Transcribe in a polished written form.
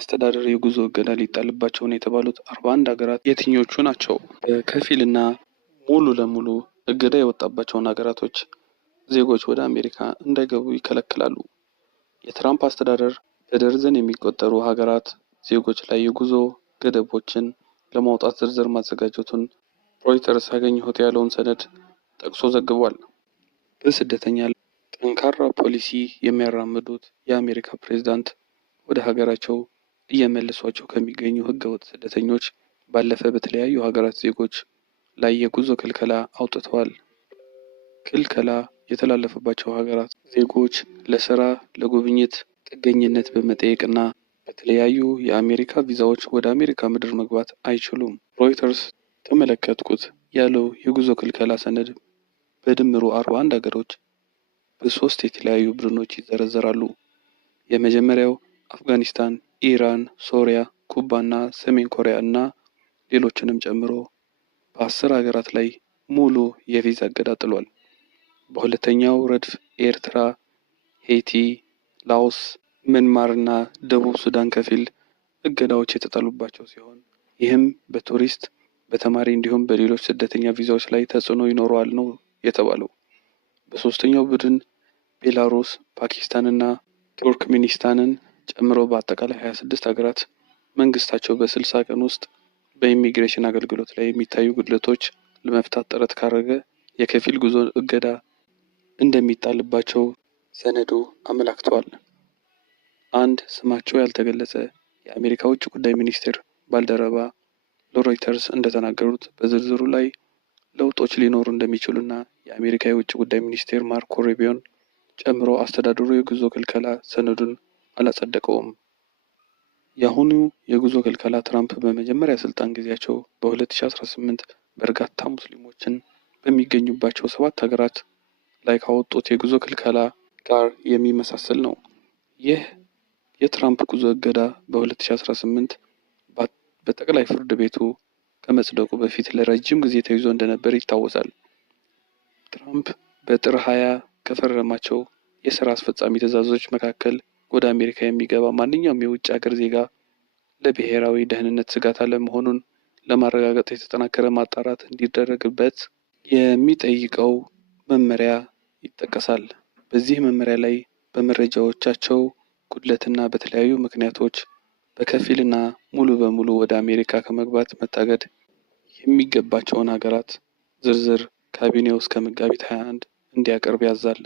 አስተዳደር የጉዞ እገዳ ሊጣልባቸው ነው የተባሉት 41 ሀገራት የትኞቹ ናቸው? በከፊልና ሙሉ ለሙሉ እገዳ የወጣባቸውን ሀገራቶች ዜጎች ወደ አሜሪካ እንዳይገቡ ይከለክላሉ። የትራምፕ አስተዳደር በደርዘን የሚቆጠሩ ሀገራት ዜጎች ላይ የጉዞ ገደቦችን ለማውጣት ዝርዝር ማዘጋጀቱን ሮይተርስ አገኘሁት ያለውን ሰነድ ጠቅሶ ዘግቧል። በስደተኛ ጠንካራ ፖሊሲ የሚያራምዱት የአሜሪካ ፕሬዝዳንት ወደ ሀገራቸው እየመለሷቸው ከሚገኙ ህገወጥ ስደተኞች ባለፈ በተለያዩ ሀገራት ዜጎች ላይ የጉዞ ክልከላ አውጥተዋል። ክልከላ የተላለፈባቸው ሀገራት ዜጎች ለስራ፣ ለጉብኝት፣ ጥገኝነት በመጠየቅና በተለያዩ የአሜሪካ ቪዛዎች ወደ አሜሪካ ምድር መግባት አይችሉም። ሮይተርስ ተመለከትኩት ያለው የጉዞ ክልከላ ሰነድ በድምሩ 41 ሀገሮች በ3 የተለያዩ ቡድኖች ይዘረዘራሉ። የመጀመሪያው አፍጋኒስታን፣ ኢራን፣ ሶሪያ፣ ኩባና ሰሜን ኮሪያ እና ሌሎችንም ጨምሮ በ10 ሀገራት ላይ ሙሉ የቪዛ እገዳ ጥሏል። በሁለተኛው ረድፍ ኤርትራ፣ ሄይቲ፣ ላኦስ፣ ምንማርና ደቡብ ሱዳን ከፊል እገዳዎች የተጣሉባቸው ሲሆን ይህም በቱሪስት፣ በተማሪ እንዲሁም በሌሎች ስደተኛ ቪዛዎች ላይ ተጽዕኖ ይኖረዋል ነው የተባለው። በሶስተኛው ቡድን ቤላሩስ፣ ፓኪስታንና ቱርክሜኒስታንን ጨምሮ በአጠቃላይ 26 ሀገራት መንግስታቸው በ60 ቀን ውስጥ በኢሚግሬሽን አገልግሎት ላይ የሚታዩ ጉድለቶች ለመፍታት ጥረት ካደረገ የከፊል ጉዞ እገዳ እንደሚጣልባቸው ሰነዱ አመላክተዋል። አንድ ስማቸው ያልተገለጸ የአሜሪካ ውጭ ጉዳይ ሚኒስቴር ባልደረባ ለሮይተርስ እንደተናገሩት በዝርዝሩ ላይ ለውጦች ሊኖሩ እንደሚችሉና የአሜሪካ የውጭ ጉዳይ ሚኒስቴር ማርኮ ሩቢዮን ጨምሮ አስተዳደሩ የጉዞ ክልከላ ሰነዱን አላጸደቀውም። የአሁኑ የጉዞ ክልከላ ትራምፕ በመጀመሪያ ስልጣን ጊዜያቸው በ2018 በርካታ ሙስሊሞችን በሚገኙባቸው 7 ሀገራት ላይ ካወጡት የጉዞ ክልከላ ጋር የሚመሳሰል ነው። ይህ የትራምፕ ጉዞ እገዳ በ2018 በጠቅላይ ፍርድ ቤቱ ከመጽደቁ በፊት ለረጅም ጊዜ ተይዞ እንደነበር ይታወሳል። ትራምፕ በጥር 20 ከፈረማቸው የሥራ አስፈጻሚ ትዕዛዞች መካከል ወደ አሜሪካ የሚገባ ማንኛውም የውጭ ሀገር ዜጋ ለብሔራዊ ደህንነት ስጋት አለመሆኑን ለማረጋገጥ የተጠናከረ ማጣራት እንዲደረግበት የሚጠይቀው መመሪያ ይጠቀሳል። በዚህ መመሪያ ላይ በመረጃዎቻቸው ጉድለትና በተለያዩ ምክንያቶች በከፊልና ሙሉ በሙሉ ወደ አሜሪካ ከመግባት መታገድ የሚገባቸውን ሀገራት ዝርዝር ካቢኔው እስከ መጋቢት 21 እንዲያቀርብ ያዛል።